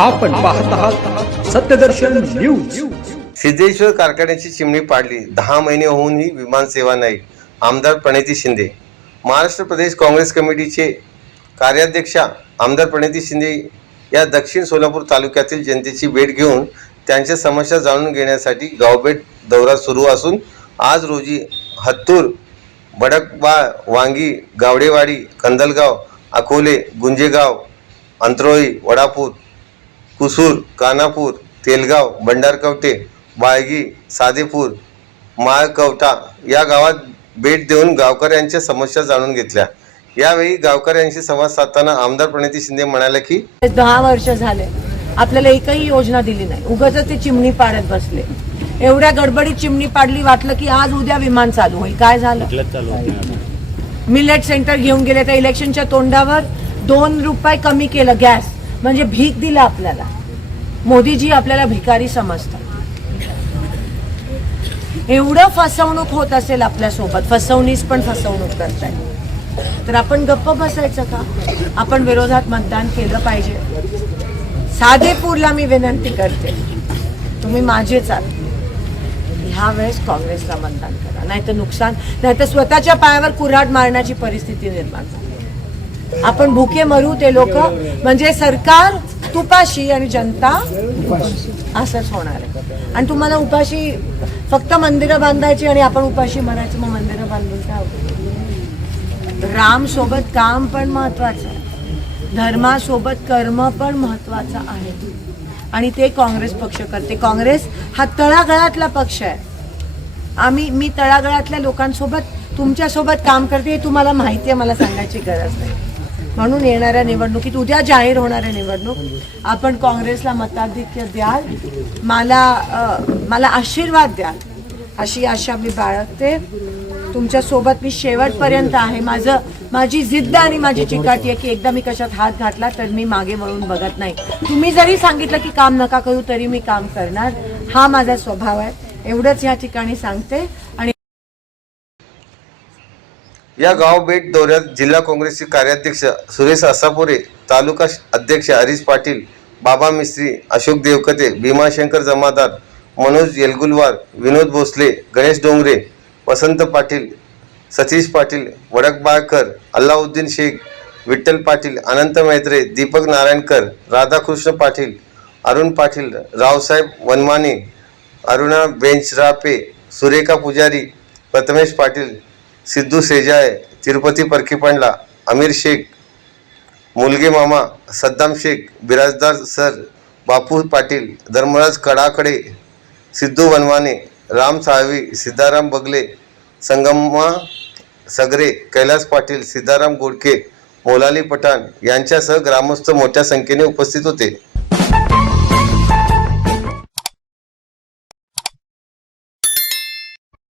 आपण पाहत आहात सत्यदर्शन न्यूज. सिद्धेश्वर कारखान्याची चिमणी पाडली. दहा महिने होऊनही विमानसेवा नाही. आमदार प्रणिती शिंदे. महाराष्ट्र प्रदेश काँग्रेस कमिटीचे कार्याध्यक्षा आमदार प्रणिती शिंदे या दक्षिण सोलापूर तालुक्यातील जनतेची भेट घेऊन त्यांच्या समस्या जाणून घेण्यासाठी गावभेट दौरा सुरू असून आज रोजी हत्तूर बडकबाळ वांगी गावडेवाडी कंदलगाव अकोले गुंजेगाव अंतरोळी वडापूर कुसूर कानापूर तेलगाव भंडारकवटे बाळगी सादेपूर माळकवटा या गावात भेट देऊन गावकऱ्यांच्या समस्या जाणून घेतल्या. यावेळी गावकऱ्यांशी संवाद साधताना आमदार प्रणिती शिंदे म्हणाले की दहा वर्ष झाले. आपल्याला एकही योजना दिली नाही. उगाच ते चिमणी पाडत बसले. एवढ्या गडबडीत चिमणी पाडली वाटलं की आज उद्या विमान चालू होईल. काय झालं? मिलेट सेंटर घेऊन गेले. त्या इलेक्शनच्या तोंडावर दोन रुपये कमी केलं गॅस. म्हणजे भीक दिला आपल्याला. मोदीजी आपल्याला भिकारी समजतात. एवढं फसवणूक होत असेल आपल्यासोबत फसवणीस पण फसवणूक करताय. तर आपण गप्प बसायचं का? आपण विरोधात मतदान केलं पाहिजे. साधेपूरला मी विनंती करते. तुम्ही माझेच आहात. ह्या वेळेस काँग्रेसला मतदान करा. नाही तर नुकसान नाही तर स्वतःच्या पायावर कुऱ्हाड मारण्याची परिस्थिती निर्माण झाली. आपण भुके मरू ते लोक. म्हणजे सरकार तुपाशी आणि जनता असंच होणार आहे. आणि तुम्हाला उपाशी फक्त मंदिरं बांधायची आणि आपण उपाशी मरायचं मग मंदिरं बांधून काय राम सोबत काम पण महत्वाचं आहे. धर्मासोबत कर्म पण महत्वाचं आहे. आणि ते काँग्रेस पक्ष करते. काँग्रेस हा तळागळातला पक्ष आहे. आम्ही मी तळागळातल्या लोकांसोबत तुमच्यासोबत काम करते हे तुम्हाला माहिती आहे मला सांगायची गरज नाही. म्हणून येणाऱ्या निवडणुकीत उद्या जाहीर होणाऱ्या निवडणूक आपण काँग्रेसला मताधिक्य द्याल मला मला आशीर्वाद द्याल अशी आशा मी बाळगते. तुमच्यासोबत मी शेवटपर्यंत आहे. माझं माझी जिद्द आणि माझी चिकाटी आहे की एकदा मी कशात हात घातला तर मी मागे वळून बघत नाही. तुम्ही जरी सांगितलं की काम नका करू तरी मी काम करणार. हा माझा स्वभाव आहे. एवढंच या ठिकाणी सांगते. आणि या गाव भेट दौऱ्यात जिल्हा काँग्रेसचे कार्याध्यक्ष सुरेश असापुरे तालुका अध्यक्ष हरीश पाटील बाबा मिस्त्री अशोक देवकते भीमाशंकर जमादार मनोज येलगुलवार विनोद भोसले गणेश डोंगरे वसंत पाटील सतीश पाटील वडकबाळकर अल्लाउद्दीन शेख विठ्ठल पाटील अनंत मैत्रे दीपक नारायणकर राधाकृष्ण पाटील अरुण पाटील रावसाहेब वनमाने अरुणा बेंचरापे सुरेखा पुजारी प्रथमेश पाटील सिद्धू सेजाय तिरुपती परकीपंडला अमीर शेख मुलगे मामा सद्दाम शेख बिराजदार सर बापू पाटील धर्मराज कडाकडे सिद्धू वनवाने राम साळवी सिद्धाराम बगले संगम्मा सगरे कैलास पाटील सिद्धाराम गोडके मोलाली पठाण यांच्यासह ग्रामस्थ मोठ्या संख्येने उपस्थित होते.